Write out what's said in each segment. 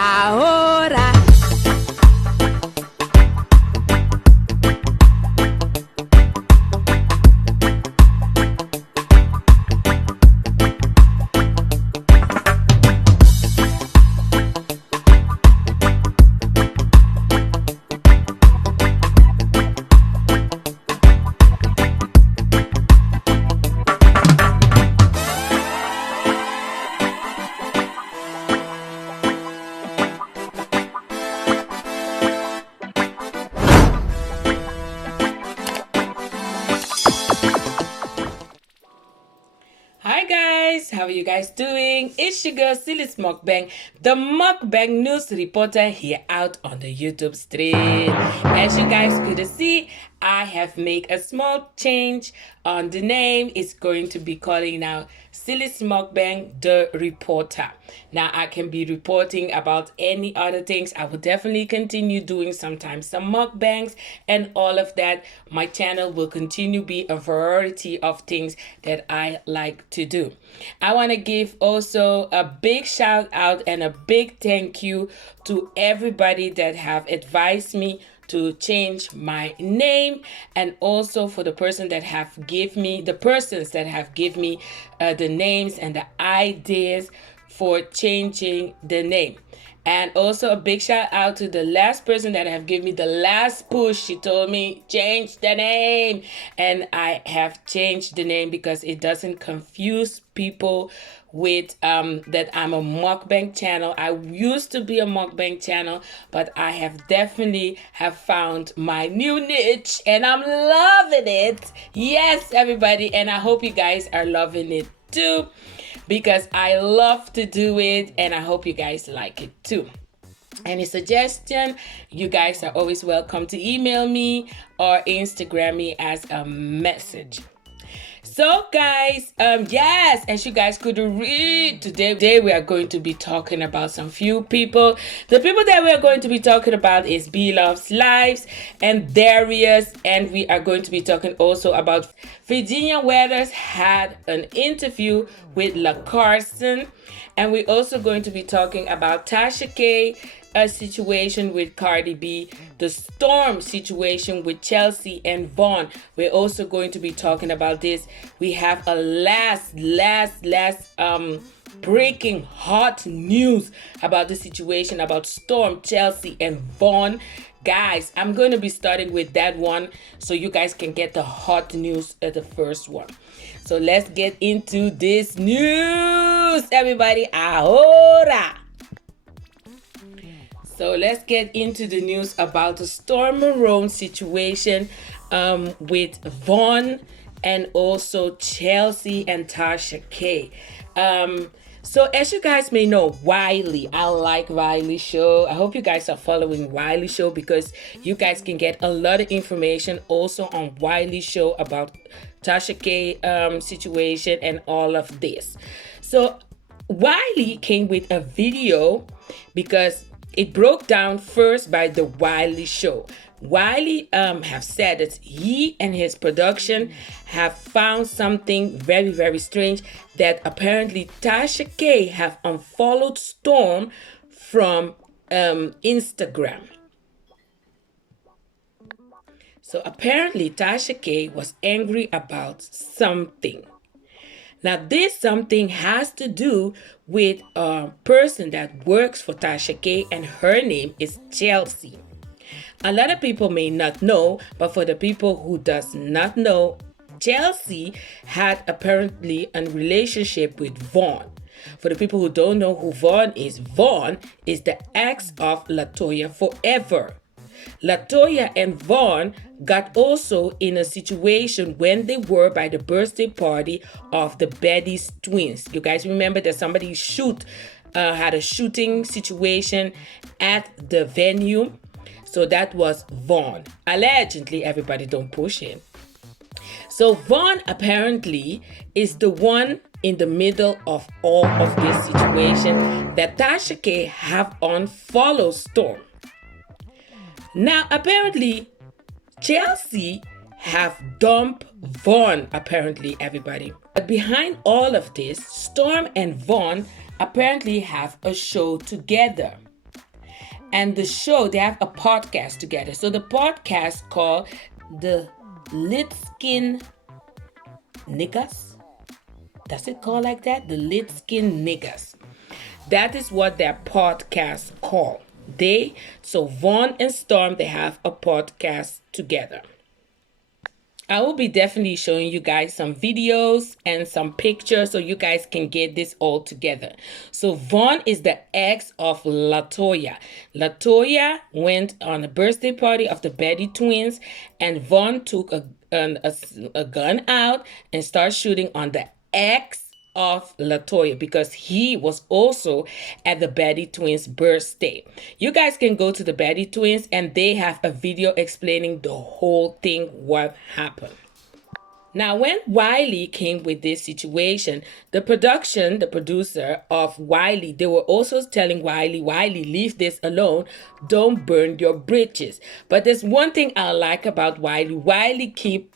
ahora. Hi guys, how are you guys doing? It's your girl Sylismukbang, the mukbang news reporter here out on the YouTube stream. As you guys could see, I have made a small change on the name. It's going to be calling now Sylismukbang, the reporter. Now I can be reporting about any other things. I will definitely continue doing sometimes some mukbangs and all of that. My channel will continue be a variety of things that I like to do. I want to give also a big shout out and a big thank you to everybody that have advised me to change my name, and also for the person that have give me the persons that have give me the names and the ideas for changing the name. And also a big shout out to the last person that have given me the last push. She told me change the name, and I have changed the name because it doesn't confuse people with that I'm a mukbang channel. I used to be a mukbang channel, but I have definitely have found my new niche and I'm loving it. Yes, everybody, and I hope you guys are loving it too, because I love to do it and I hope you guys like it too. Any suggestion, you guys are always welcome to email me or Instagram me as a message. So guys, yes, as you guys could read today we are going to be talking about some few people. The people that we are going to be talking about is Blovelife+Darius, and we are going to be talking also about Virginia Weathers had an interview with La Carson, and we're also going to be talking about Tasha K, a situation with Cardi B, the storm situation with Chelsea and Vaughn. We're also going to be talking about this. We have a last breaking hot news about the situation about Storm, Chelsea and Vaughn. Guys, I'm going to be starting with that one so you guys can get the hot news at the first one. So let's get into this news, everybody. Ahora. So let's get into the news about the Storm Marone situation with Vaughn and also Chelsea and Tasha K. So as you guys may know, Wiley, I like Wiley show. I hope you guys are following Wiley show because you guys can get a lot of information also on Wiley show about Tasha K situation and all of this. So Wiley came with a video because it broke down first by the Wiley show. Wiley have said that he and his production have found something very, very strange, that apparently Tasha K have unfollowed Storm from Instagram. So apparently Tasha K was angry about something. Now, this something has to do with a person that works for Tasha K, and her name is Chelsea. A lot of people may not know, but for the people who does not know, Chelsea had apparently a relationship with Vaughn. For the people who don't know who Vaughn is the ex of Latoya Forever. Latoya and Vaughn got also in a situation when they were by the birthday party of the Betty's twins. You guys remember that somebody had a shooting situation at the venue. So that was Vaughn. Allegedly, everybody don't push him. So Vaughn apparently is the one in the middle of all of this situation that Tasha K have unfollowed Storm. Now, apparently, Chelsea have dumped Vaughn, apparently, everybody. But behind all of this, Storm and Vaughn apparently have a show together. And the show, they have a podcast together. So the podcast called the Lit Skin Niggas. Does it call like that? The Lit Skin Niggas. That is what their podcast called. So Vaughn and Storm, they have a podcast together. I will be definitely showing you guys some videos and some pictures so you guys can get this all together. So Vaughn is the ex of LaToya. LaToya went on a birthday party of the Betty twins, and Vaughn took a gun out and started shooting on the ex of LaToya because he was also at the Betty twins birthday. You guys can go to the Betty twins and they have a video explaining the whole thing, what happened. Now, when Wiley came with this situation, the producer of Wiley, they were also telling Wiley, leave this alone. Don't burn your bridges. But there's one thing I like about Wiley. Wiley keep,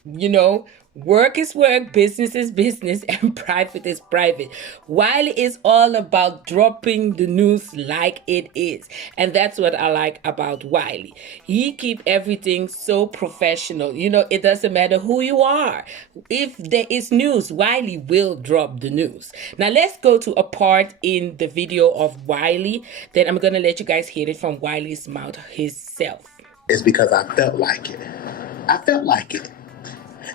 work is work, business is business, and private is private. Wiley is all about dropping the news like it is. And that's what I like about Wiley. He keep everything so professional. It doesn't matter who you are. If there is news, Wiley will drop the news. Now let's go to a part in the video of Wiley. Then I'm going to let you guys hear it from Wiley's mouth himself. It's because I felt like it.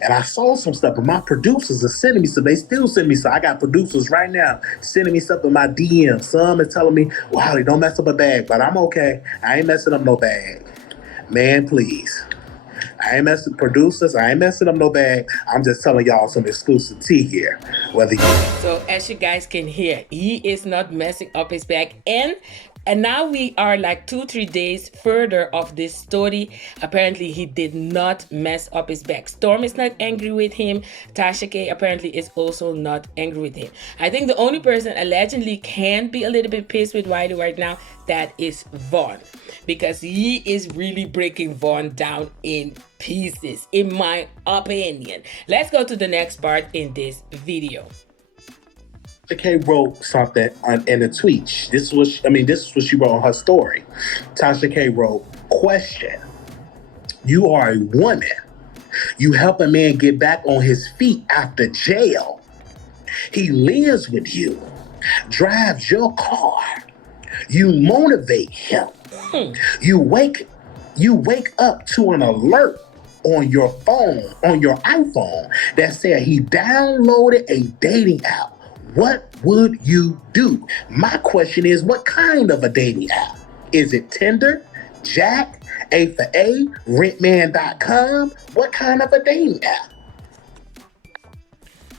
And I saw some stuff, but my producers are sending me stuff. They still send me stuff. I got producers right now sending me stuff in my DM. Some is telling me, wow, they don't mess up a bag, but I'm okay. I ain't messing up no bag. Man, please. I ain't messing producers. I ain't messing up no bag. I'm just telling y'all some exclusive tea here. So as you guys can hear, he is not messing up his bag. And now we are like 2-3 days further of this story. Apparently, he did not mess up his bag. Storm is not angry with him. Tasha K apparently is also not angry with him. I think the only person allegedly can be a little bit pissed with Wiley right now, that is Vaughn. Because he is really breaking Vaughn down in pieces, in my opinion. Let's go to the next part in this video. Tasha K wrote something in a tweet. This is what she wrote on her story. Tasha K wrote, question, you are a woman. You help a man get back on his feet after jail. He lives with you, drives your car. You motivate him. You wake up to an alert on your phone, on your iPhone, that said he downloaded a dating app. What would you do? My question is, what kind of a dating app? Is it Tinder, Jack, A for A, Rentman.com? What kind of a dating app?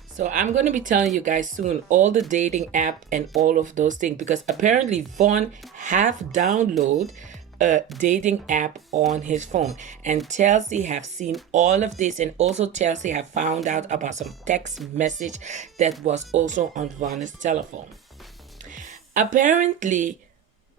So I'm going to be telling you guys soon all the dating app and all of those things, because apparently Vaughn have downloaded a dating app on his phone, and Chelsea have seen all of this, and also Chelsea have found out about some text message that was also on Vaughn's telephone. Apparently,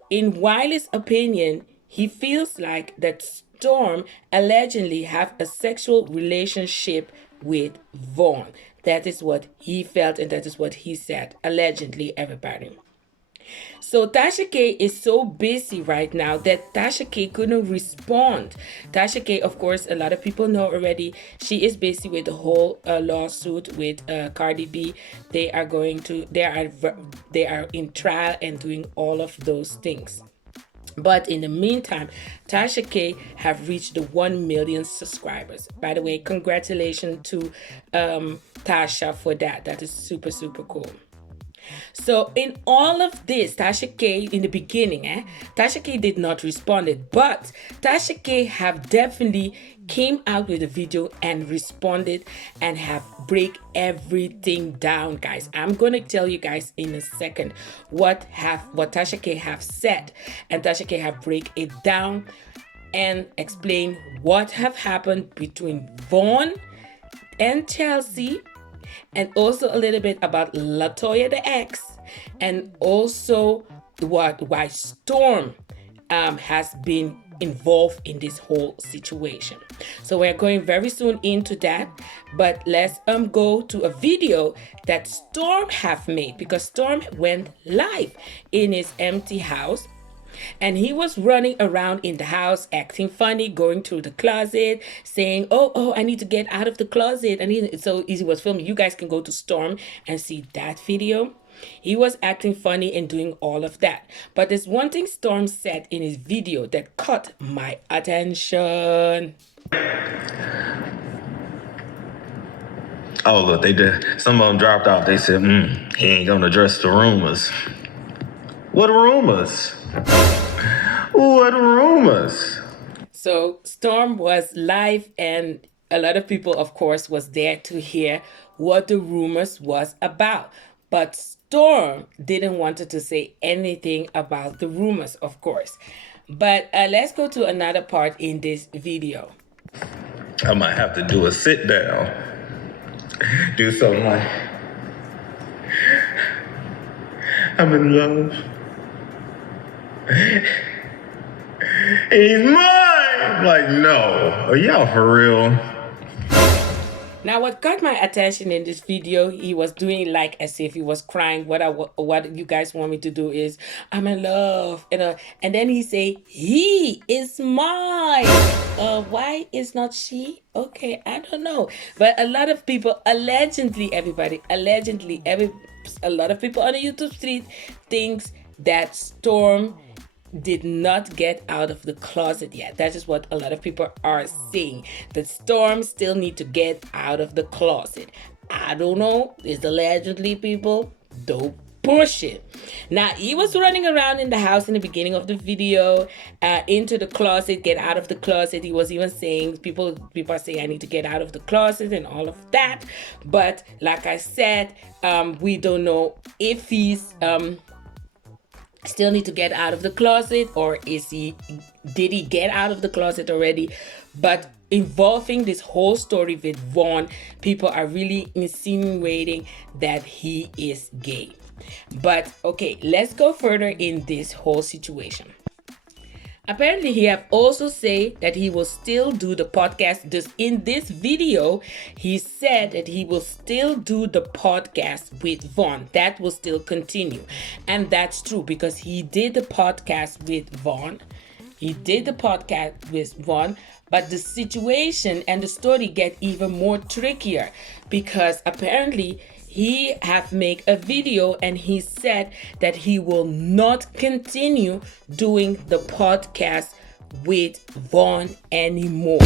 in Wiley's opinion, he feels like that Storm allegedly have a sexual relationship with Vaughn. That is what he felt, and that is what he said, allegedly, everybody. So Tasha K is so busy right now that Tasha K couldn't respond. Tasha K, of course, a lot of people know already, she is busy with the whole lawsuit with Cardi B. They are in trial and doing all of those things. But in the meantime, Tasha K have reached the 1 million subscribers. By the way, congratulations to Tasha for that. That is super, super cool. So in all of this, Tasha K, in the beginning, Tasha K did not respond, but Tasha K have definitely came out with a video and responded and have break everything down, guys. I'm going to tell you guys in a second what Tasha K have said, and Tasha K have break it down and explain what have happened between Vaughn and Chelsea, and also a little bit about LaToya the ex, and also why Storm has been involved in this whole situation. So we're going very soon into that, but let's go to a video that Storm have made, because Storm went live in his empty house And he was running around in the house, acting funny, going through the closet, saying, oh, I need to get out of the closet. And so he was filming. You guys can go to Storm and see that video. He was acting funny and doing all of that. But there's one thing Storm said in his video that caught my attention. Oh, look, they did. Some of them dropped off. They said, he ain't gonna address the rumors. What rumors? What rumors? So Storm was live, and a lot of people, of course, was there to hear what the rumors was about. But Storm didn't want to say anything about the rumors, of course. But let's go to another part in this video. I might have to do a sit down. Do something like, I'm in love. He's mine. Like, no. Are y'all for real? Now, what caught my attention in this video, he was doing like as if he was crying. What you guys want me to do is, I'm in love, and then he say, he is mine. Why is not she? Okay, I don't know. But a lot of people, a lot of people on the YouTube street thinks that Storm did not get out of the closet yet. That is what a lot of people are saying. That Storm still need to get out of the closet. I don't know. It's allegedly, people. Don't push it. Now, he was running around in the house in the beginning of the video, into the closet, get out of the closet. He was even saying, people are saying I need to get out of the closet and all of that. But like I said, we don't know if he's still need to get out of the closet, or did he get out of the closet already? But involving this whole story with Vaughn, people are really insinuating that he is gay. But okay, let's go further in this whole situation. Apparently, he have also said that he will still do the podcast. Just in this video, he said that he will still do the podcast with Vaughn. That will still continue. And that's true, because he did the podcast with Vaughn. But the situation and the story get even more trickier, because apparently he have made a video and he said that he will not continue doing the podcast with Vaughn anymore.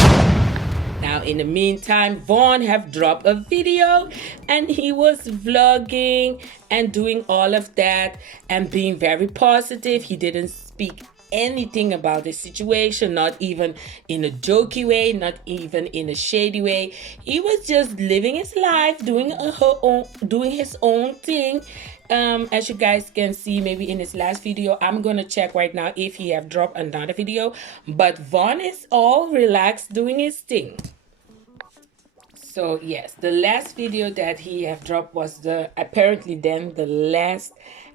Now, in the meantime, Vaughn have dropped a video and he was vlogging and doing all of that and being very positive. He didn't speak anything about the situation, not even in a jokey way, not even in a shady way. He was just living his life, doing his own thing. As you guys can see, maybe in his last video, I'm gonna check right now if he have dropped another video. But Vaughn is all relaxed doing his thing. So yes, the last video that he have dropped was apparently the last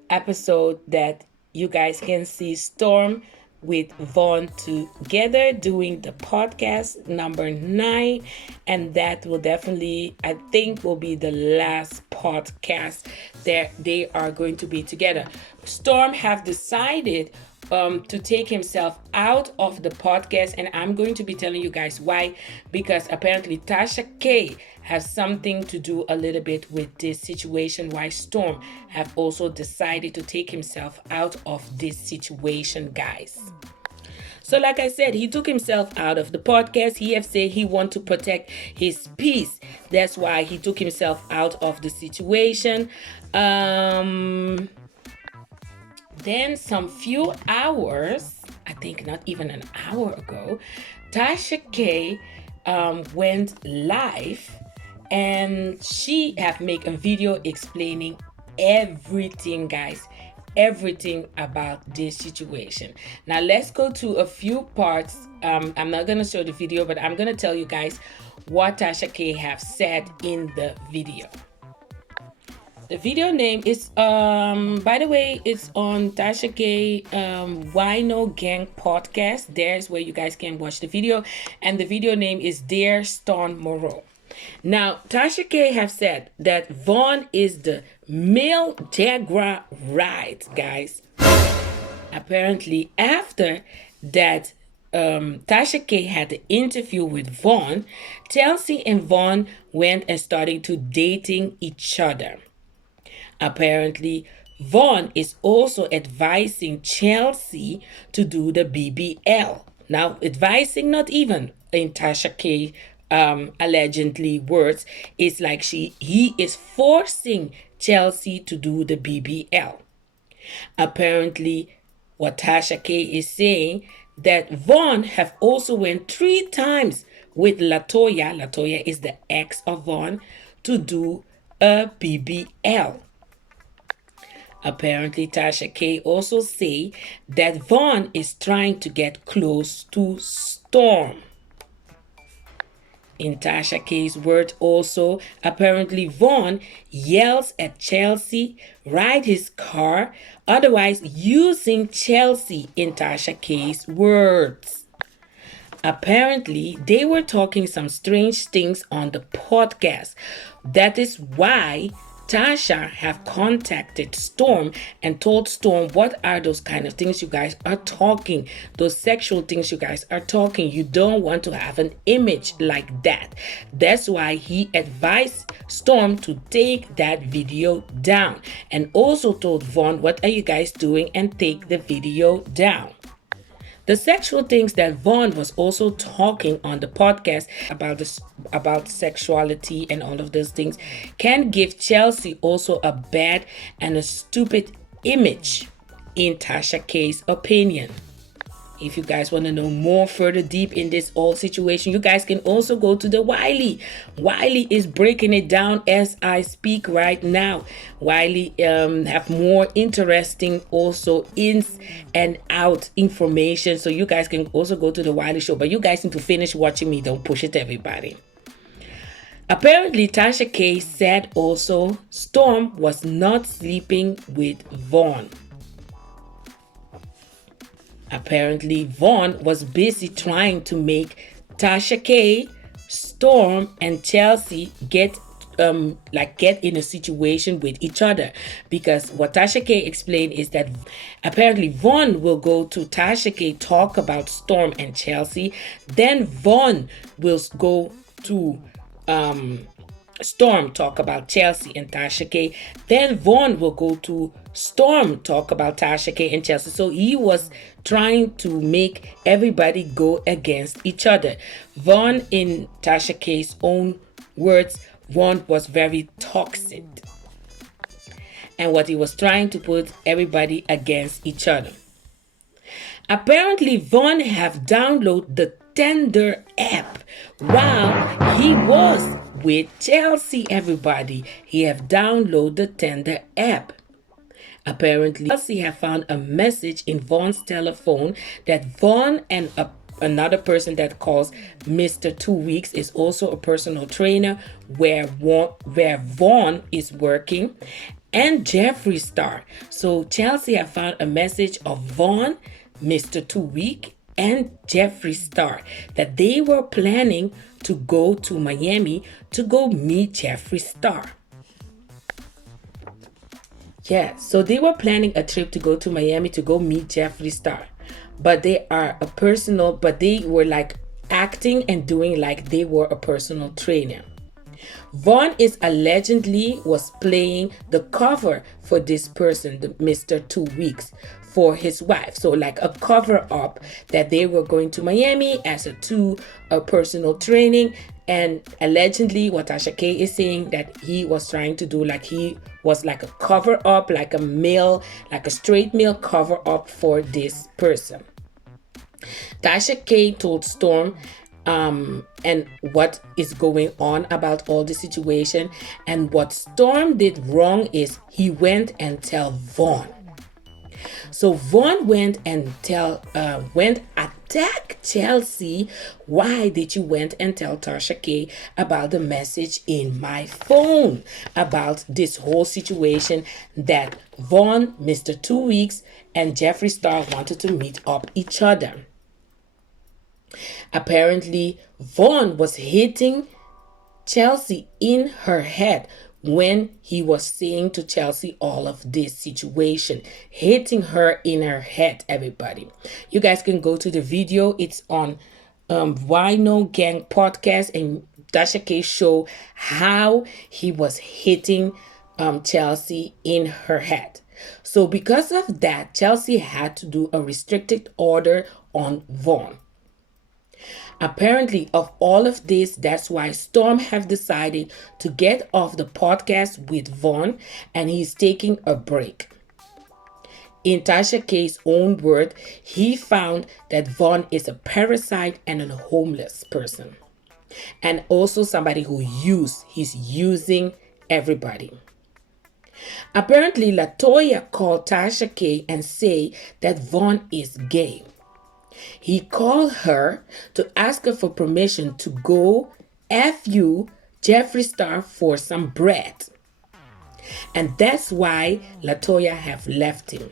episode that you guys can see Storm with Vaughn together doing the podcast number 9, and that will definitely, I think, will be the last podcast that they are going to be together. Storm have decided to take himself out of the podcast, and I'm going to be telling you guys why, because apparently Tasha K has something to do a little bit with this situation, why Storm have also decided to take himself out of this situation, guys. So like I said, he took himself out of the podcast. He have said he want to protect his peace. That's why he took himself out of the situation. Then some few hours, I think not even an hour ago, Tasha K went live, and she have made a video explaining everything, guys. Everything about this situation. Now let's go to a few parts. I'm not gonna show the video, but I'm gonna tell you guys what Tasha K have said in the video. The video name is by the way, it's on Tasha K Wino Gang podcast. There's where you guys can watch the video, and the video name is Dear Stone Moreau. Now, Tasha K have said that Vaughn is the male Jaguar ride, guys. Apparently, after that, Tasha K had the interview with Vaughn, Chelsea and Vaughn went and started to dating each other. Apparently, Vaughn is also advising Chelsea to do the BBL. Now, advising, not even in Tasha K allegedly words, it's like he is forcing Chelsea to do the BBL. Apparently, what Tasha K is saying that Vaughn have also went 3 times with Latoya. Latoya is the ex of Vaughn to do a BBL. Apparently, Tasha K also say that Vaughn is trying to get close to Storm. In Tasha K's word also, apparently Vaughn yells at Chelsea, ride his car, otherwise using Chelsea in Tasha K's words. Apparently, they were talking some strange things on the podcast. That is why Tasha have contacted Storm and told Storm what are those kind of things you guys are talking, those sexual things you guys are talking. You don't want to have an image like that. That's why he advised Storm to take that video down and also told Vaughn, what are you guys doing, and take the video down. The sexual things that Vaughn was also talking on the podcast about sexuality and all of those things can give Chelsea also a bad and a stupid image in Tasha K's opinion. If you guys want to know more further deep in this whole situation, you guys can also go to the Wiley. Wiley is breaking it down as I speak right now. Wiley have more interesting also ins and out information. So you guys can also go to the Wiley show. But you guys need to finish watching me. Don't push it, everybody. Apparently, Tasha K said also Storm was not sleeping with Vaughn. Apparently, Vaughn was busy trying to make Tasha K, Storm, and Chelsea get in a situation with each other, because what Tasha K explained is that apparently Vaughn will go to Tasha K, talk about Storm and Chelsea, then Vaughn will go to Storm, talk about Chelsea and Tasha K. Then Vaughn will go to Storm, talk about Tasha K and Chelsea. So he was trying to make everybody go against each other. Vaughn, in Tasha K's own words, Vaughn was very toxic. And what he was trying to put everybody against each other. Apparently, Vaughn have downloaded the Tinder app while he was with Chelsea, everybody. He have downloaded the Tinder app. Apparently, Chelsea have found a message in Vaughn's telephone that Vaughn and another person that calls Mr. 2 Weeks is also a personal trainer where Vaughn is working, and Jeffree Star. So Chelsea have found a message of Vaughn, Mr. 2 Week, and Jeffree Star that they were planning to go to Miami to go meet Jeffree Star. Yeah, so they were planning a trip to go to Miami to go meet Jeffree Star. But they were like acting and doing like they were a personal trainer. Vaughn is allegedly was playing the cover for this person, the Mr. 2 Weeks, for his wife. So like a cover up that they were going to Miami as a personal training. And allegedly what Tasha K is saying that he was trying to do, like he was like a cover up, like a straight male cover up for this person. Tasha K told Storm and what is going on about all the situation, and what Storm did wrong is he went and tell Vaughn. So Vaughn went attack Chelsea. Why did you went and tell Tasha K about the message in my phone about this whole situation that Vaughn, Mr. 2 Weeks, and Jeffree Star wanted to meet up each other? Apparently, Vaughn was hitting Chelsea in her head when he was saying to Chelsea all of this situation, hitting her in her head, everybody. You guys can go to the video. It's on Wino Gang podcast, and Tasha K show how he was hitting Chelsea in her head. So because of that, Chelsea had to do a restricted order on Vaughn. Apparently, of all of this, that's why Storm have decided to get off the podcast with Vaughn, and he's taking a break. In Tasha K's own word, he found that Vaughn is a parasite and a homeless person. And also somebody he's using everybody. Apparently, LaToya called Tasha K and say that Vaughn is gay. He called her to ask her for permission to go F.U. Jeffree Star for some bread. And that's why LaToya have left him.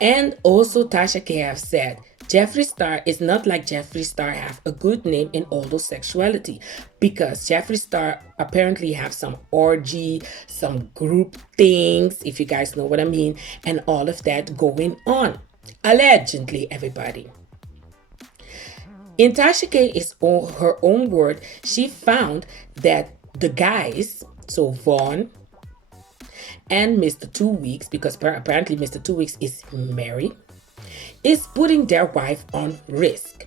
And also Tasha K have said, Jeffree Star is not like Jeffree Star have a good name in homosexuality, because Jeffree Star apparently have some orgy, some group things, if you guys know what I mean, and all of that going on. Allegedly, everybody. In Tasha K's her own word, she found that the guys, so Vaughn and Mr. 2 Weeks, because apparently Mr. 2 Weeks is married, is putting their wife on risk.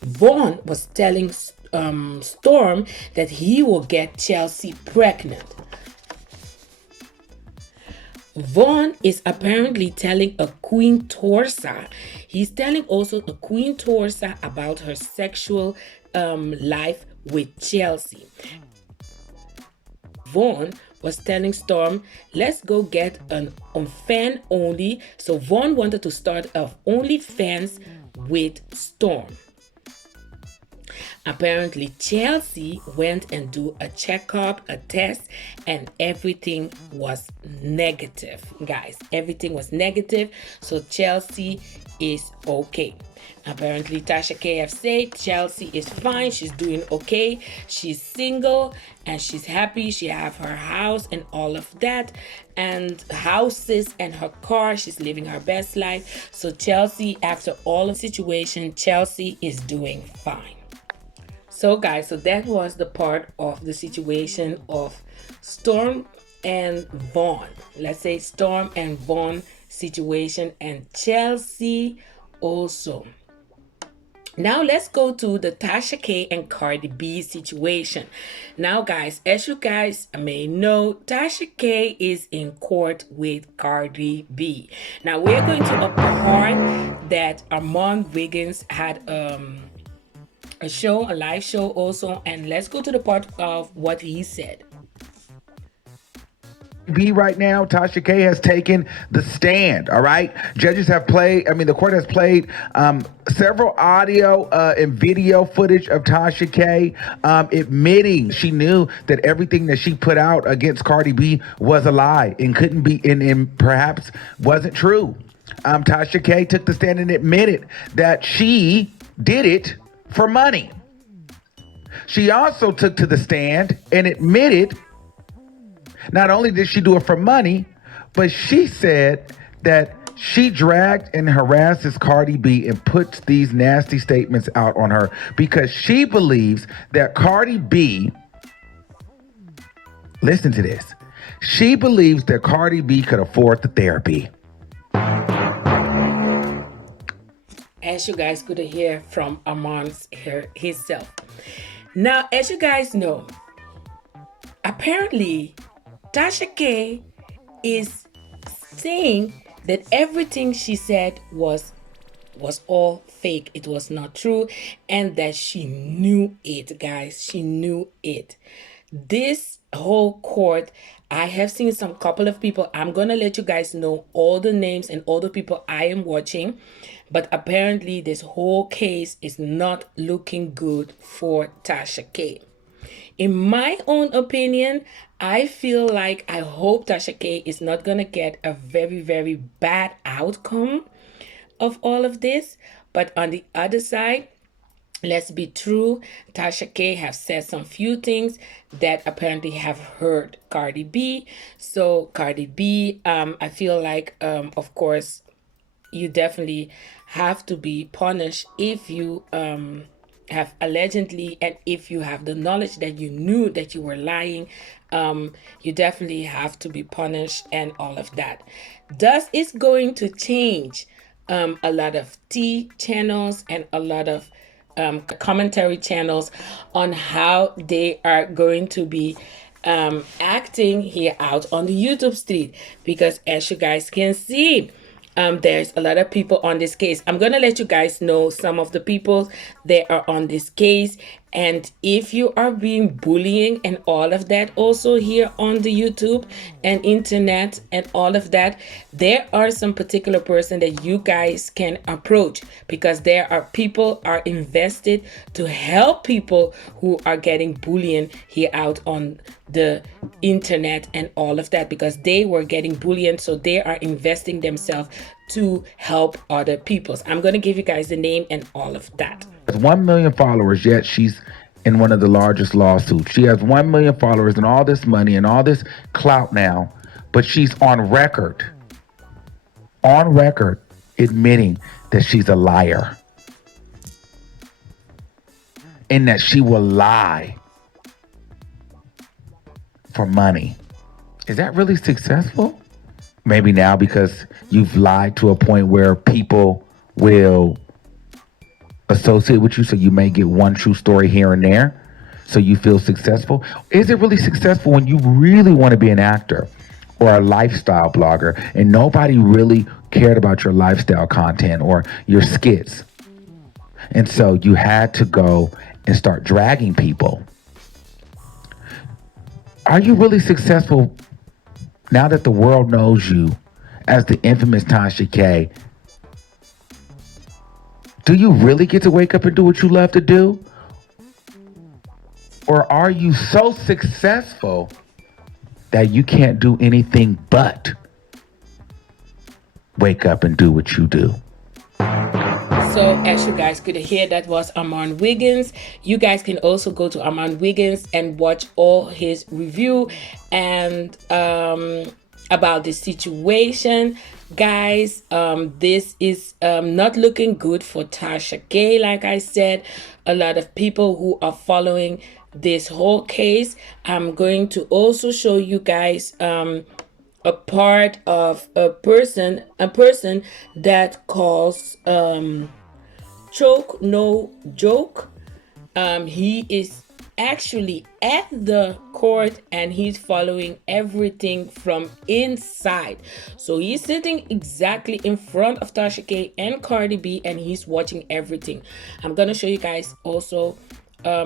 Vaughn was telling Storm that he will get Chelsea pregnant. Vaughn is apparently telling a Queen Torsa. He's telling also a Queen Torsa about her sexual life with Chelsea. Vaughn was telling Storm, let's go get an fan only. So Vaughn wanted to start a OnlyFans with Storm. Apparently, Chelsea went and do a checkup, a test, and everything was negative. Guys, everything was negative. So Chelsea is okay. Apparently, Tasha K have said Chelsea is fine. She's doing okay. She's single and she's happy. She have her house and all of that, and houses and her car. She's living her best life. So Chelsea, after all of the situation, Chelsea is doing fine. So guys, so that was the part of the situation of Storm and Vaughn. Let's say Storm and Vaughn situation, and Chelsea also. Now let's go to the Tasha K and Cardi B situation. Now guys, as you guys may know, Tasha K is in court with Cardi B. Now we're going to a part that Armand Wiggins had a live show also, and let's go to the part of what he said. Right now, Tasha K has taken the stand. All right, judges have played. The court has played several audio and video footage of Tasha K admitting she knew that everything that she put out against Cardi B was a lie and couldn't be, and perhaps wasn't true. Tasha K took the stand and admitted that she did it for money. She also took to the stand and admitted not only did she do it for money, but she said that she dragged and harasses Cardi B and puts these nasty statements out on her because she believes that Cardi B, listen to this, she believes that Cardi B could afford the therapy. As you guys could hear from Armand's himself. Now, as you guys know, apparently Tasha K is saying that everything she said was all fake. It was not true, and that she knew it, guys. She knew it. This whole court, I have seen some couple of people. I'm gonna let you guys know all the names and all the people I am watching, but apparently this whole case is not looking good for Tasha K. In my own opinion, I feel like I hope Tasha K is not gonna get a very, very bad outcome of all of this. But on the other side, let's be true, Tasha K have said some few things that apparently have hurt Cardi B. So Cardi B, I feel like, of course, you definitely have to be punished if you have allegedly, and if you have the knowledge that you knew that you were lying, you definitely have to be punished and all of that. Thus, it's going to change a lot of T channels and a lot of commentary channels on how they are going to be acting here out on the YouTube street, because as you guys can see, there's a lot of people on this case. I'm gonna let you guys know some of the people that are on this case, and if you are being bullying and all of that also here on the YouTube and internet and all of that, there are some particular person that you guys can approach, because there are people are invested to help people who are getting bullying here out on the internet and all of that, because they were getting bullied, so they are investing themselves to help other people. So I'm going to give you guys the name and all of that. Has 1 million followers, yet she's in one of the largest lawsuits. She has 1 million followers and all this money and all this clout now, but she's on record admitting that she's a liar and that she will lie for money. Is that really successful? Maybe now because you've lied to a point where people will associate with you, so you may get one true story here and there, so you feel successful. Is it really successful when you really want to be an actor or a lifestyle blogger and nobody really cared about your lifestyle content or your skits? And so you had to go and start dragging people. Are you really successful now that the world knows you as the infamous Tasha K? Do you really get to wake up and do what you love to do? Or are you so successful that you can't do anything but wake up and do what you do? So as you guys could hear, that was Armand Wiggins. You guys can also go to Armand Wiggins and watch all his review and about the situation. Guys, this is not looking good for Tasha K. Like I said, a lot of people who are following this whole case. I'm going to also show you guys a part of a person that calls Choke No Joke. He is actually at the court and he's following everything from inside. So he's sitting exactly in front of Tasha K and Cardi B and he's watching everything. I'm gonna show you guys also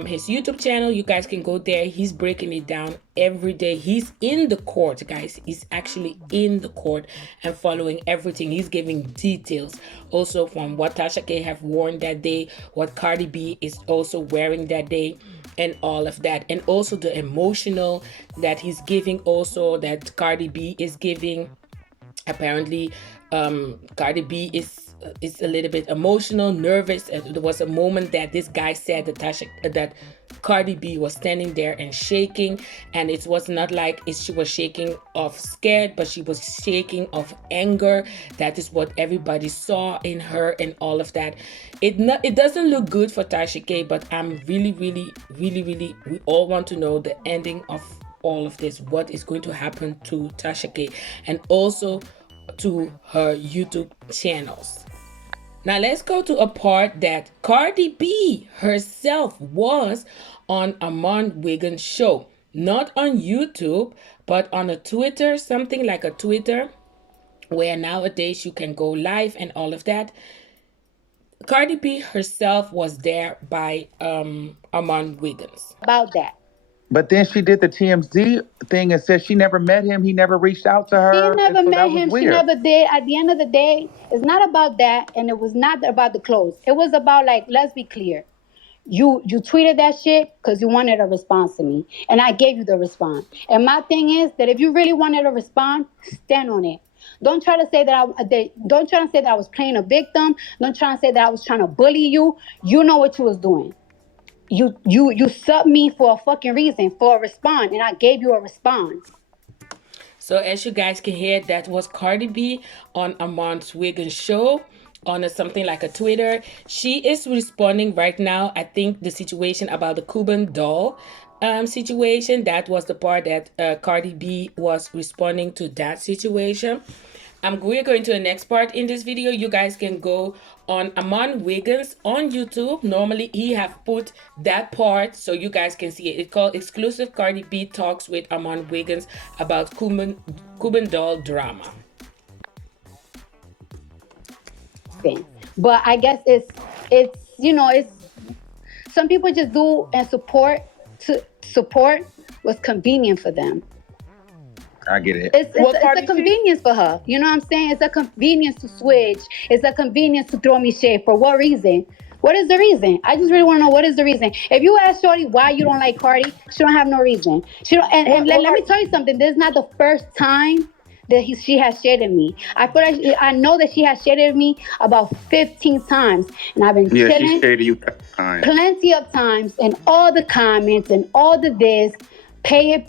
his YouTube channel. You guys can go there. He's breaking it down every day. He's in the court, guys. He's actually in the court and following everything. He's giving details also from what Tasha K have worn that day, what Cardi B is also wearing that day, and all of that, and also the emotional that he's giving, also that Cardi B is giving. Apparently Cardi B is a little bit emotional, nervous. There was a moment that this guy said that Cardi B was standing there and shaking, and it was not like she was shaking of scared, but she was shaking of anger. That is what everybody saw in her and all of that. It doesn't look good for Tasha K, but I'm really, we all want to know the ending of all of this. What is going to happen to Tasha K and also to her YouTube channels. Now let's go to a part that Cardi B herself was on Armand Wiggins' show. Not on YouTube, but on a Twitter, something like a Twitter, where nowadays you can go live and all of that. Cardi B herself was there by Armand Wiggins. About that. But then she did the TMZ thing and said she never met him. He never reached out to her. She never so met him. She weird. never did. At the end of the day, it's not about that, and it was not about the clothes. It was about, like, let's be clear. You tweeted that shit because you wanted a response to me, and I gave you the response. And my thing is that if you really wanted a response, stand on it. Don't try to say that don't try to say that I was playing a victim. Don't try to say that I was trying to bully you. You know what you was doing. You subbed me for a fucking reason, for a response, and I gave you a response. So as you guys can hear, that was Cardi B on Amon's Wiggins show on something like a Twitter. She is responding right now. I think the situation about the Cuban doll situation, that was the part that Cardi B was responding to that situation. We're going to the next part in this video. You guys can go on Amon Wiggins on YouTube. Normally he have put that part so you guys can see it. It's called Exclusive Cardi B Talks with Amon Wiggins about Cuban doll drama. But I guess it's you know, it's some people just do and support what's convenient for them. I get it. It's a convenience for her. You know what I'm saying? It's a convenience to switch. It's a convenience to throw me shade. For what reason? What is the reason? I just really want to know what is the reason. If you ask Shorty why you don't like Cardi, she don't have no reason. She don't. And let me tell you something. This is not the first time that she has shaded me. I know that she has shaded me about 15 times, and I've been chilling. She shaded you plenty of times, and all the comments and all the this. Pay it.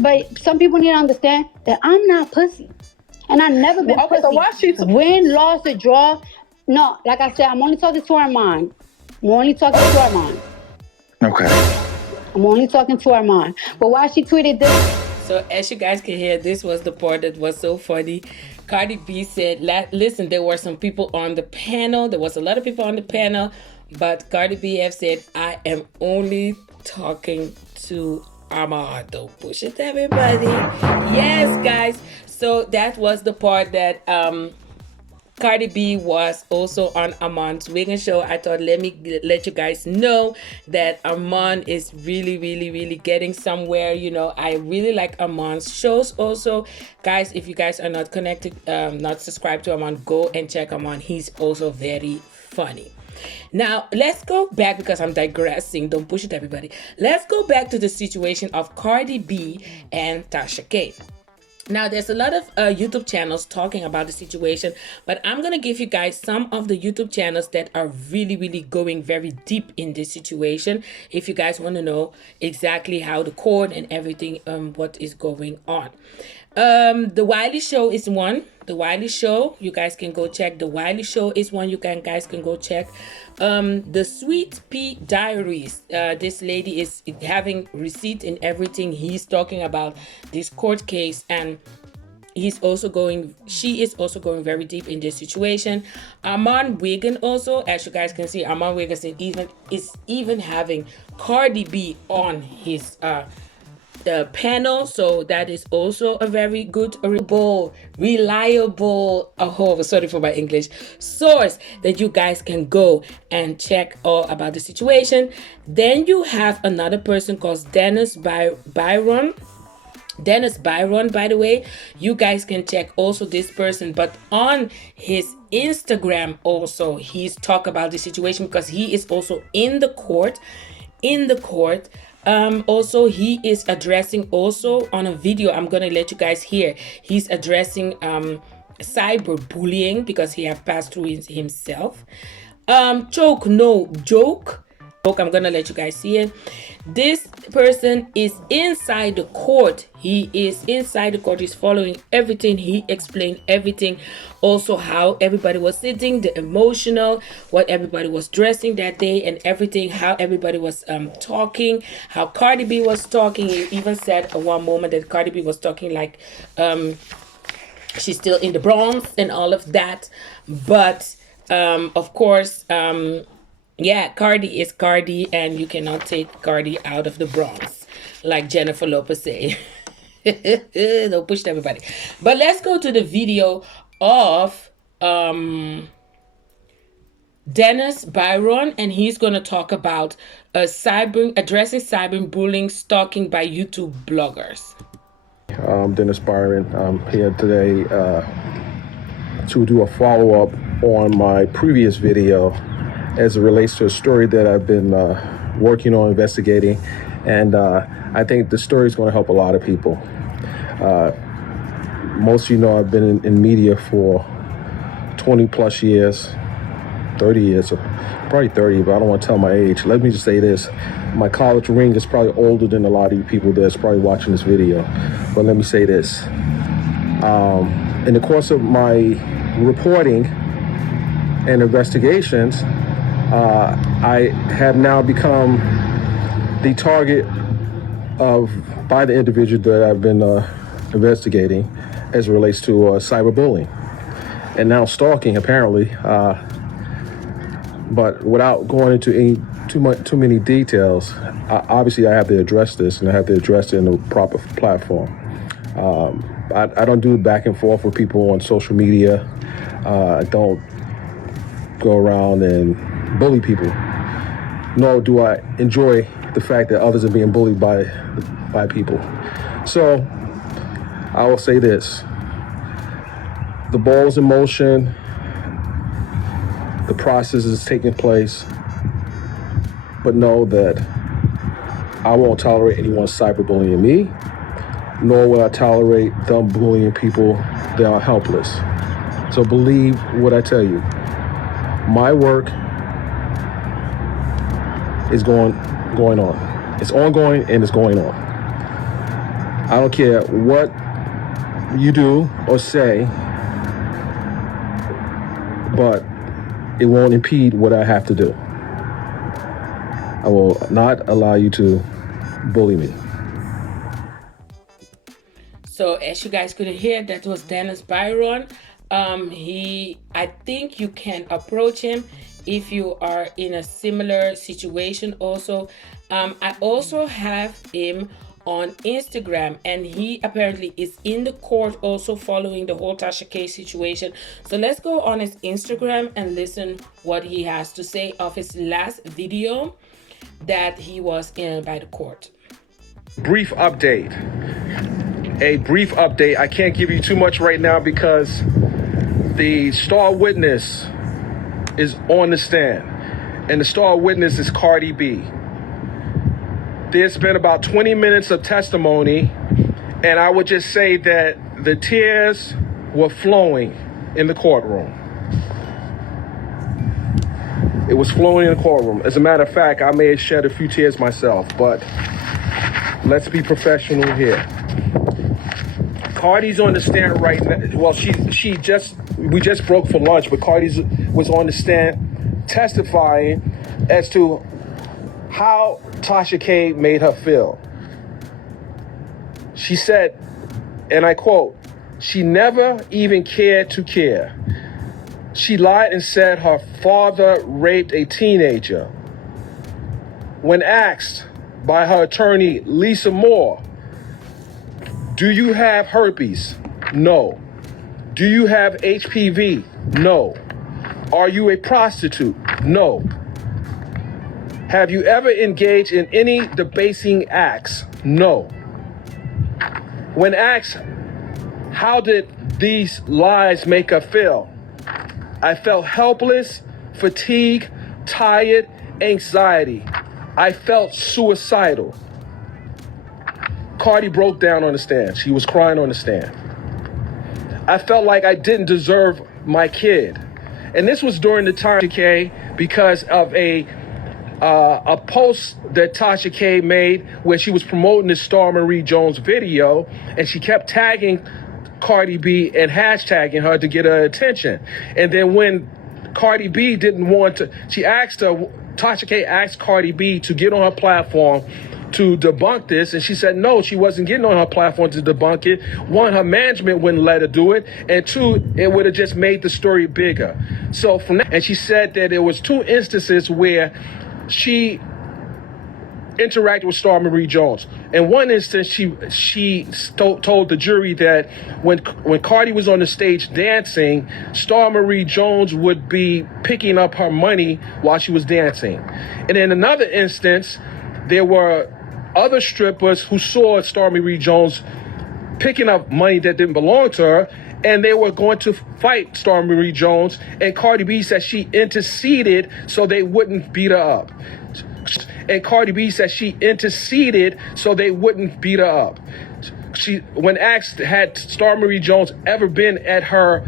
But some people need to understand that I'm not pussy. And I've never been pussy. So why she win, loss, or draw. No, like I said, I'm only talking to her mind. Okay. I'm only talking to her mind. But why she tweeted this? So as you guys can hear, this was the part that was so funny. Cardi B said, listen, there were some people on the panel. There was a lot of people on the panel. But Cardi B have said, I am only talking to Amon. Don't push it, everybody. Yes, guys. So that was the part that Cardi B was also on Amon's Wiggins show. I thought let you guys know that Amon is really getting somewhere. You know, I really like Amon's shows also. Guys, if you guys are not connected, not subscribed to Amon, go and check Amon. He's also very funny. Now, let's go back because I'm digressing. Don't push it, everybody. Let's go back to the situation of Cardi B and Tasha K. Now, there's a lot of YouTube channels talking about the situation, but I'm going to give you guys some of the YouTube channels that are really going very deep in this situation. If you guys want to know exactly how the court and everything, what is going on. The Wiley Show is one. The Wiley Show, you guys can go check. The Wiley Show is one you guys can go check. The Sweet Pea Diaries. This lady is having receipt and everything. He's talking about this court case, and she is also going very deep in this situation. Amon Wiggins also, as you guys can see, Amon Wiggins is even having Cardi B on his the panel, so that is also a very good, reliable, sorry for my English, source that you guys can go and check all about the situation. Then you have another person called Dennis Byron. Dennis Byron, by the way, you guys can check also this person, but on his Instagram also he's talk about the situation because he is also in the court. Also he is addressing also on a video I'm gonna let you guys hear. He's addressing cyberbullying because he have passed through it himself. Choke no joke. I'm gonna let you guys see it. This person is inside the court. He is inside the court. He's following everything. He explained everything. Also how everybody was sitting, the emotional, what everybody was dressing that day and everything, how everybody was talking, how Cardi B was talking. He even said at one moment that Cardi B was talking like she's still in the Bronx and all of that. But of course, yeah, Cardi is Cardi, and you cannot take Cardi out of the Bronx, like Jennifer Lopez say. Don't push everybody. But let's go to the video of Dennis Byron, and he's going to talk about addressing cyberbullying, stalking by YouTube bloggers. Dennis Byron. I'm here today to do a follow-up on my previous video as it relates to a story that I've been working on, investigating, and I think the story is going to help a lot of people. most of you know I've been in media for 20 plus years, 30 years, probably 30, but I don't want to tell my age. Let me just say this. My college ring is probably older than a lot of you people that's probably watching this video. But let me say this. In the course of my reporting and investigations, I have now become the target by the individual that I've been investigating as it relates to cyberbullying and now stalking, apparently. But without going into too many details, obviously I have to address this, and I have to address it in a proper platform. I don't do back and forth with people on social media. I don't go around and bully people. Nor do I enjoy the fact that others are being bullied by people. So I will say this. The ball's in motion. The process is taking place. But know that I won't tolerate anyone cyberbullying me, nor will I tolerate them bullying people that are helpless. So believe what I tell you. My work is going on. It's ongoing and it's going on. I don't care what you do or say, but it won't impede what I have to do. I will not allow you to bully me. So as you guys could hear, that was Dennis Byron. I think you can approach him if you are in a similar situation also. I also have him on Instagram, and he apparently is in the court also following the whole Tasha K situation. So let's go on his Instagram and listen what he has to say of his last video that he was in by the court. Brief update. A brief update. I can't give you too much right now because the star witness is on the stand, and the star witness is Cardi B. There's been about 20 minutes of testimony, and I would just say that the tears were flowing in the courtroom. It was flowing in the courtroom. As a matter of fact, I may have shed a few tears myself, but let's be professional here. Cardi's on the stand right now. Well, we just broke for lunch, but Cardi was on the stand testifying as to how Tasha K made her feel. She said, and I quote, "She never even cared to care. She lied and said her father raped a teenager. When asked by her attorney, Lisa Moore, do you have herpes? No. Do you have HPV? No. Are you a prostitute? No. Have you ever engaged in any debasing acts? No. When asked, how did these lies make her feel? I felt helpless, fatigued, tired, anxiety. I felt suicidal." Cardi broke down on the stand. She was crying on the stand. "I felt like I didn't deserve my kid." And this was during the time Tasha K, because of a post that Tasha K made where she was promoting the Star Marie Jones video, and she kept tagging Cardi B and hashtagging her to get her attention. And then when Cardi B didn't want to, Tasha K asked Cardi B to get on her platform to debunk this, and she said no, she wasn't getting on her platform to debunk it. One, her management wouldn't let her do it, and two, it would have just made the story bigger. So from that, and she said that there was 2 instances where she interacted with Star Marie Jones. In one instance, she told the jury that when Cardi was on the stage dancing, Star Marie Jones would be picking up her money while she was dancing. And in another instance, there were other strippers who saw Star Marie Jones picking up money that didn't belong to her, and they were going to fight Star Marie Jones, and Cardi B said she interceded so they wouldn't beat her up. And Cardi B said she interceded so they wouldn't beat her up. when asked, had Star Marie Jones ever been at her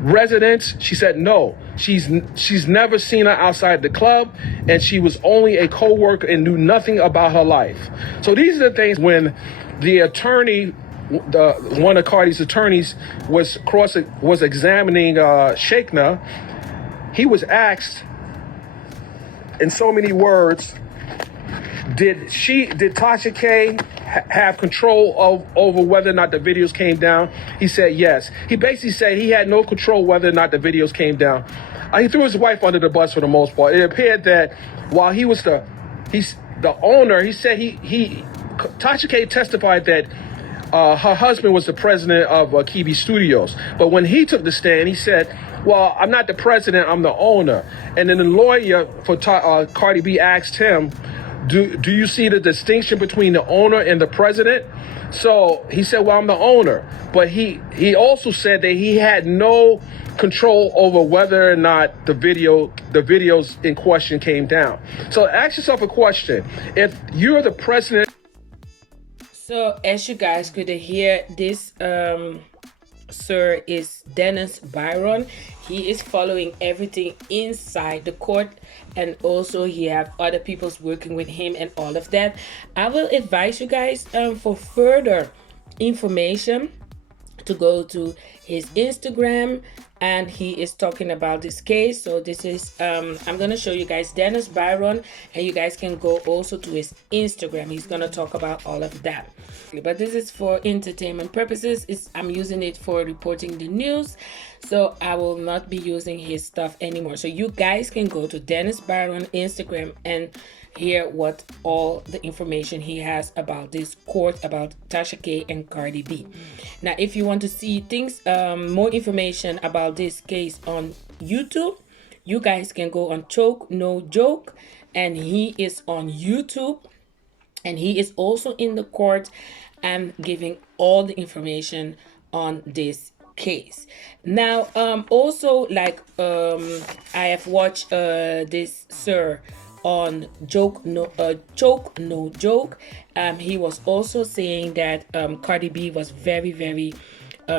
residence, she said no. She's never seen her outside the club, and she was only a co-worker and knew nothing about her life. So these are the things when the attorney, one of Cardi's attorneys, was examining Sheikna. He was asked in so many words, did Tasha K have control over whether or not the videos came down? He said yes. He basically said he had no control whether or not the videos came down. He threw his wife under the bus for the most part. It appeared that while he was the owner, he said Tasha K testified that her husband was the president of Kiwi Studios. But when he took the stand, he said, well, I'm not the president, I'm the owner. And then the lawyer for Cardi B asked him, do you see the distinction between the owner and the president? So he said, well, I'm the owner. But he also said that he had no control over whether or not the videos in question came down. So ask yourself a question. If you're the president... So as you guys could hear, this sir is Dennis Byron. He is following everything inside the court, and also he have other people's working with him and all of that. I will advise you guys for further information to go to his Instagram, and he is talking about this case. So this is I'm gonna show you guys Dennis Byron, and you guys can go also to his Instagram. He's gonna talk about all of that, but this is for entertainment purposes. I'm using it for reporting the news, so I will not be using his stuff anymore. So you guys can go to Dennis Byron Instagram and hear what all the information he has about this court, about Tasha K and Cardi B. Now if you want to see things, more information about this case on YouTube, you guys can go on Choke No Joke, and he is on YouTube, and he is also in the court and giving all the information on this case. Now also, like I have watched this sir on Choke No Joke. He was also saying that Cardi B was very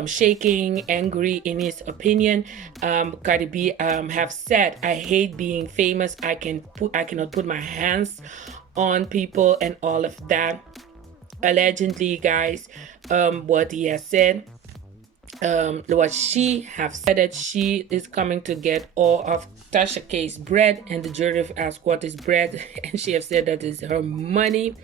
shaking, angry in his opinion. Cardi B have said, I hate being famous, I cannot put my hands on people and all of that. Allegedly, guys, what he has said, what she have said, that she is coming to get all of Tasha K's bread, and the jury have asked what is bread, and she have said that is her money.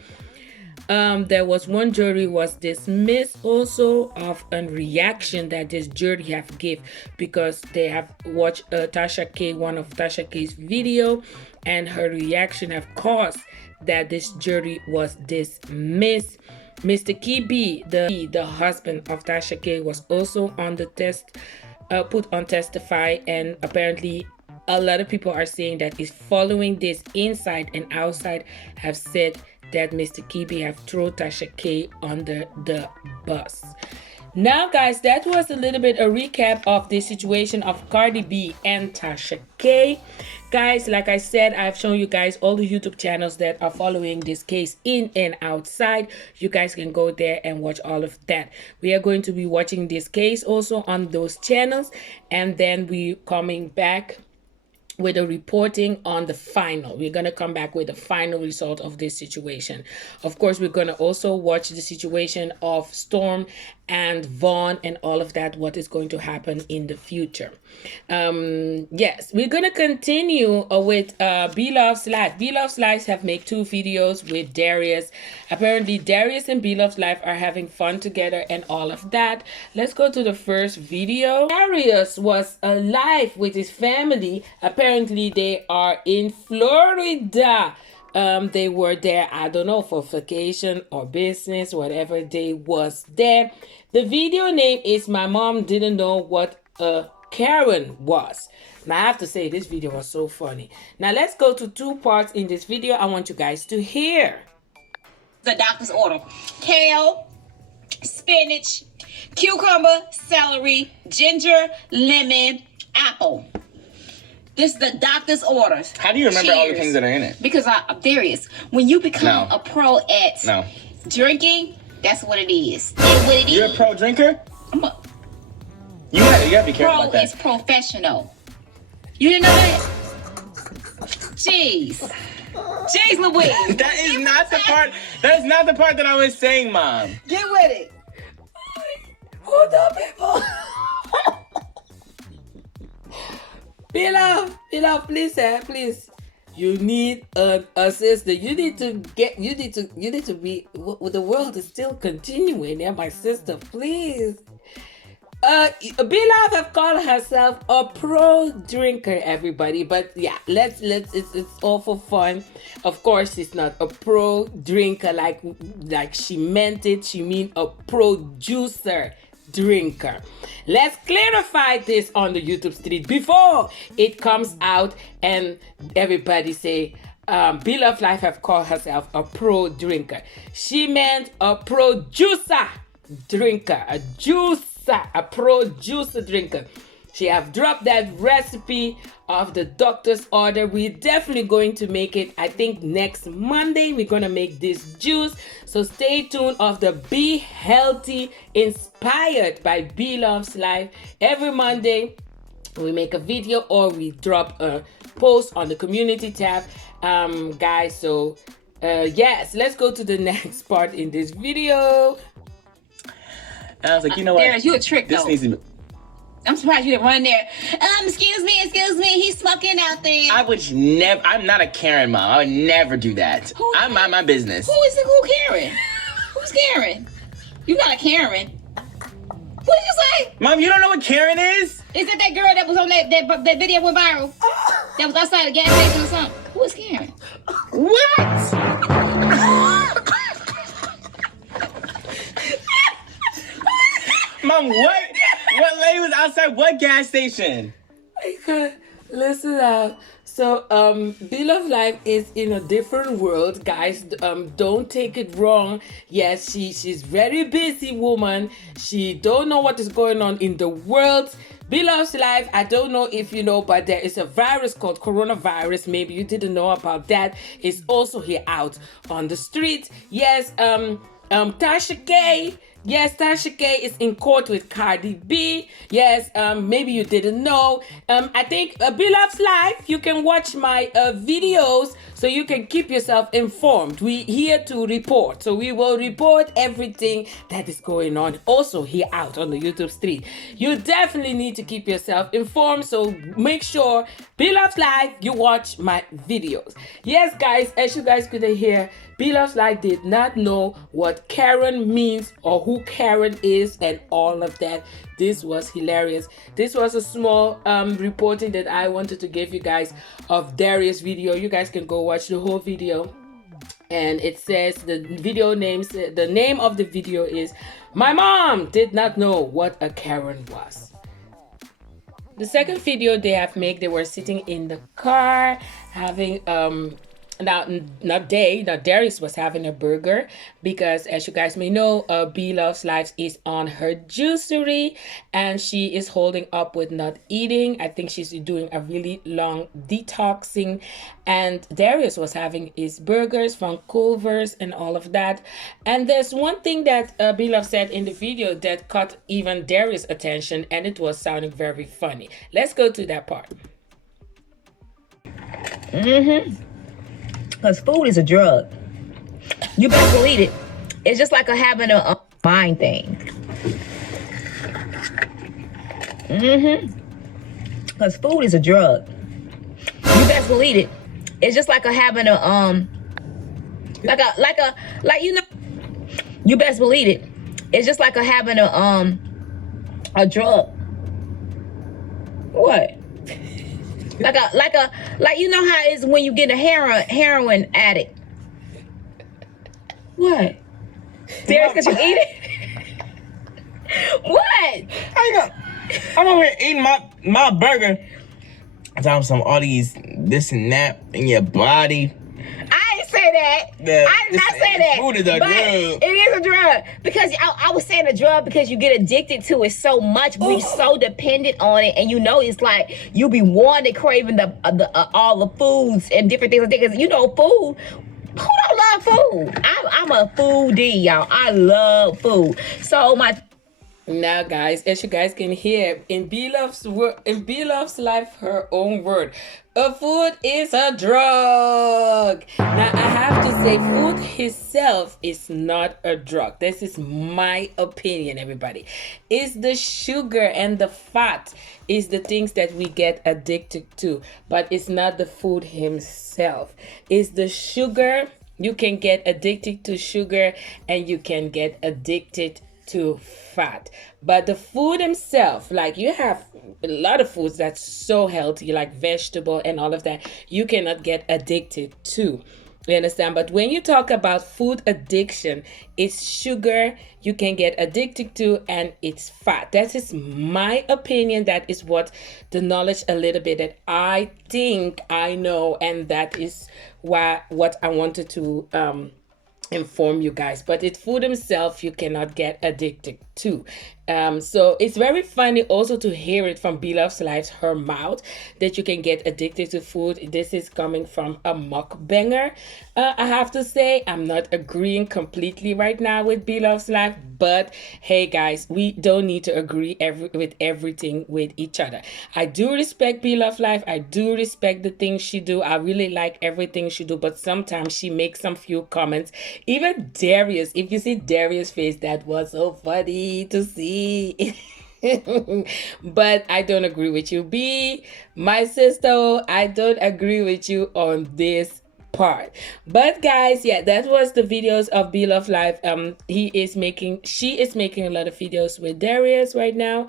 There was one jury was dismissed also of a reaction that this jury have give, because they have watched Tasha K, one of Tasha K's video, and her reaction have caused that this jury was dismissed. Mr. Kibi, the husband of Tasha K, was also on the test, put on testify, and apparently a lot of people are saying that is following this inside and outside have said that Mr. Kibi have thrown Tasha K under the bus. Now guys, that was a little bit a recap of the situation of Cardi B and Tasha K. Guys, like I said, I've shown you guys all the YouTube channels that are following this case in and outside. You guys can go there and watch all of that. We are going to be watching this case also on those channels, and then we coming back with a reporting on the final. We're going to come back with the final result of this situation. Of course, we're going to also watch the situation of Storm and Vaughn and all of that, what is going to happen in the future. Yes, we're going to continue with Blovelife+. Blovelife have made 2 videos with Darius. Apparently, Darius and Blovelife are having fun together and all of that. Let's go to the first video. Darius was alive with his family. Apparently, they are in Florida. They were there, I don't know, for vacation or business, whatever they was there. The video name is My Mom Didn't Know What a Karen Was. Now, I have to say, this video was so funny. Now, let's go to 2 parts in this video. I want you guys to hear. The doctor's order: kale, spinach, cucumber, celery, ginger, lemon, apple. This is the doctor's orders. How do you remember all the things that are in it? Because Darius, when you become a pro at drinking, That's what it is. It's what it You're a is. pro drinker? I'm a You gotta be careful pro about that. is professional. You didn't know that? Jeez. Jeez Louise. That is not the part. That's not the part that I was saying, Mom. Get with it. Hold up, people. Beloved, please, please. You need an assistant. You need to be. The world is still continuing. Yeah, my sister, please. Beloved have called herself a pro drinker, everybody. But yeah, it's all for fun. Of course, she's not a pro drinker like she meant it. She mean a producer drinker. Let's clarify this on the YouTube street before it comes out and everybody say Beloved Life have called herself a pro drinker. She meant a producer drinker, a producer drinker. She have dropped that recipe of the doctor's order. We're definitely going to make it. I think next Monday we're gonna make this juice. So stay tuned of the Be Healthy inspired by Beloved's Life. Every Monday we make a video or we drop a post on the community tab, guys. So yes, let's go to the next part in this video. And I was like, you know what? Darius, you a trick This though. needs to be. I'm surprised you didn't run there. Excuse me, he's smoking out there. I would never. I'm not a Karen, Mom. I would never do that. I mind my business. Who Karen? Who's Karen? You're not a Karen. What did you say? Mom, you don't know what Karen is? Is that girl that was on that video went viral? That was outside the gas station or something? Who is Karen? What? Mom, what? What lady was outside what gas station? Listen up. So, Beloved Life is in a different world, guys. Don't take it wrong. Yes, she's very busy woman. She don't know what is going on in the world. Beloved's Life, I don't know if you know, but there is a virus called coronavirus. Maybe you didn't know about that. It's also here out on the street. Yes, Tasha K. Yes, Tasha K is in court with Cardi B. Yes, maybe you didn't know. I think Beloved's Life, you can watch my videos so you can keep yourself informed. We here to report. So we will report everything that is going on also here out on the YouTube street. You definitely need to keep yourself informed. So make sure Beloved's Life, you watch my videos. Yes, guys, as you guys could hear, Beloved's Life did not know what Karen means or who Karen is and all of that. This was hilarious. This was a small reporting that I wanted to give you guys of Darius' video. You guys can go watch the whole video. And it says the name of the video is My Mom Did Not Know What a Karen Was. The second video they have made, they were sitting in the car having Darius was having a burger because, as you guys may know, Beloved's Life is on her juicery and she is holding up with not eating. I think she's doing a really long detoxing, and Darius was having his burgers from Culver's and all of that. And there's one thing that Beloved said in the video that caught even Darius' attention, and it was sounding very funny. Let's go to that part. Because food is a drug. You better believe it. It's just like having a mind thing. Because food is a drug. You best believe it. It's just like having a you know. You best believe it. It's just like having a drug. What? Like you know how it is when you get a heroin addict. What? Darius, cause you eat it? What? I'm over here eating my burger. I'm talking some all these this and that in your body. I ain't say that. I did not say that. Food is a but drug. It is a drug. Because I was saying a drug because you get addicted to it so much. We're so dependent on it. And you know, it's like you be wanting, craving the all the foods and different things like that. Because you know, food, Who don't love food? I'm a foodie, y'all. I love food. So Now, guys, as you guys can hear, in Belove's life, her own word, a food is a drug. Now, I have to say, food itself is not a drug. This is my opinion, everybody. It's the sugar and the fat is the things that we get addicted to, but it's not the food himself. It's the sugar. You can get addicted to sugar, and you can get addicted to fat. But the food himself, like you have a lot of foods that's so healthy, like vegetable and all of that, you cannot get addicted to. You understand? But when you talk about food addiction, it's sugar you can get addicted to, and it's fat. That is my opinion. That is what the knowledge a little bit that I think I know, and that is what I wanted to inform you guys. But it's food himself you cannot get addicted to. So it's very funny also to hear it from Belove's Life, her mouth, that you can get addicted to food. This is coming from a mukbanger. I have to say, I'm not agreeing completely right now with Belove's Life, but hey guys, we don't need to agree with everything with each other. I do respect Belove's Life. I do respect the things she do. I really like everything she do, but sometimes she makes some few comments. Even Darius, if you see Darius' face, that was so funny to see. But I don't agree with you. B, my sister, I don't agree with you on this part. But guys, yeah, that was the videos of Beloved Life. She is making a lot of videos with Darius right now.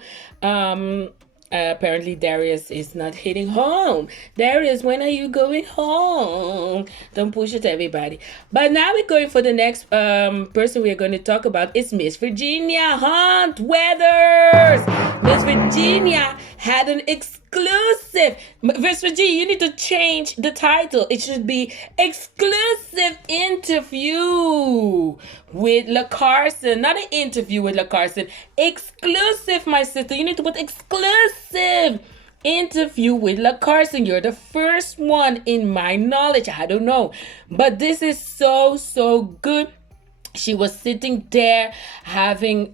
Apparently Darius is not hitting home. Darius, when are you going home? Don't push it, everybody. But now we're going for the next person we're going to talk about. It's Miss Virginia Hunt Weathers. Miss Virginia had an exclusive. Miss Virginia, you need to change the title. It should be exclusive interview with La Carson. Not an interview with La Carson. Exclusive, my sister. You need to put exclusive interview with La Carson. You're the first one in my knowledge. I don't know. But this is so good. She was sitting there having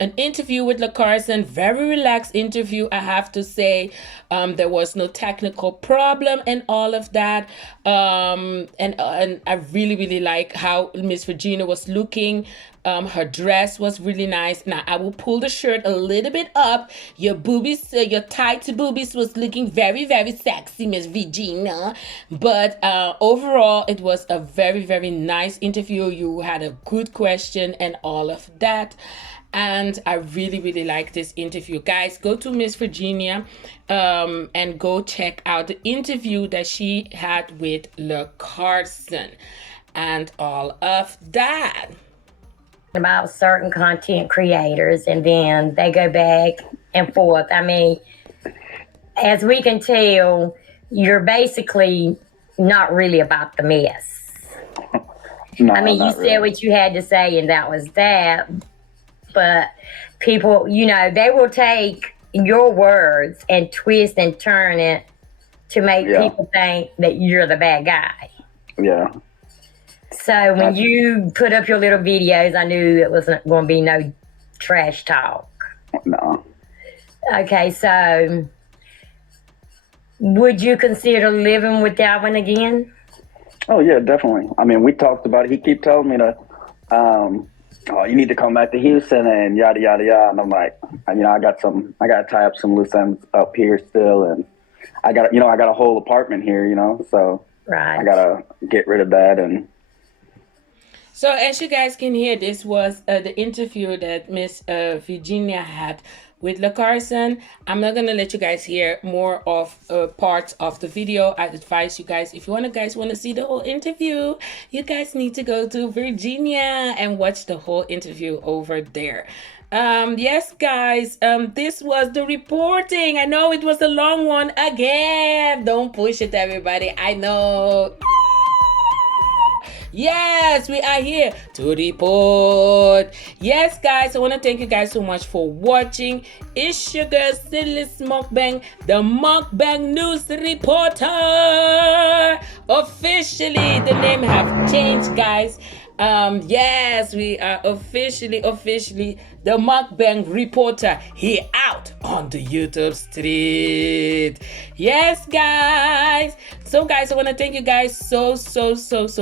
an interview with La Carson, very relaxed interview, I have to say. There was no technical problem and all of that. And I really like how Miss Virginia was looking. Her dress was really nice. Now I will pull the shirt a little bit up. Your boobies, your tight boobies was looking very sexy, Miss Virginia. But overall, it was a very nice interview. You had a good question and all of that. And I really like this interview. Guys, go to Miss Virginia and go check out the interview that she had with La Carson and all of that. About certain content creators, and then they go back and forth. I mean, as we can tell, you're basically not really about the mess. No, I mean, you not said really. what you had to say, and that was that. But people, you know, they will take your words and twist and turn it to make people think that you're the bad guy. Yeah. So when you put up your little videos, I knew it wasn't going to be no trash talk. No. Okay, so would you consider living with Dalvin again? Oh yeah, definitely. I mean, we talked about it. He keep telling me to, oh, you need to come back to Houston and yada yada yada. And I'm like, you know, I got to tie up some loose ends up here still, and I got a whole apartment here, you know, so right. I gotta get rid of that. And so as you guys can hear, this was the interview that Miss Virginia had with La Carson. I'm not gonna let you guys hear more of parts of the video. I advise you guys, if you guys want to see the whole interview, you guys need to go to Virginia and watch the whole interview over there. Yes, guys, this was the reporting. I know it was a long one again. Don't push it, everybody. I know. Yes, we are here to report. Yes, guys, I want to thank you guys so much for watching. It's your girl Sylismukbang, the Mukbang news reporter. Officially, the name have changed, guys. Yes, we are officially the Mukbang reporter here out on the YouTube street. Yes, guys. So, guys, I want to thank you guys so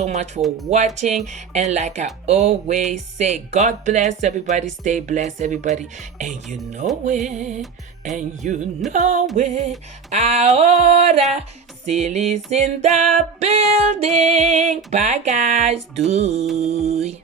much for watching. And like I always say, God bless everybody. Stay blessed, everybody. And you know it. Ahora, Sylis in the building. Bye, guys. Doei.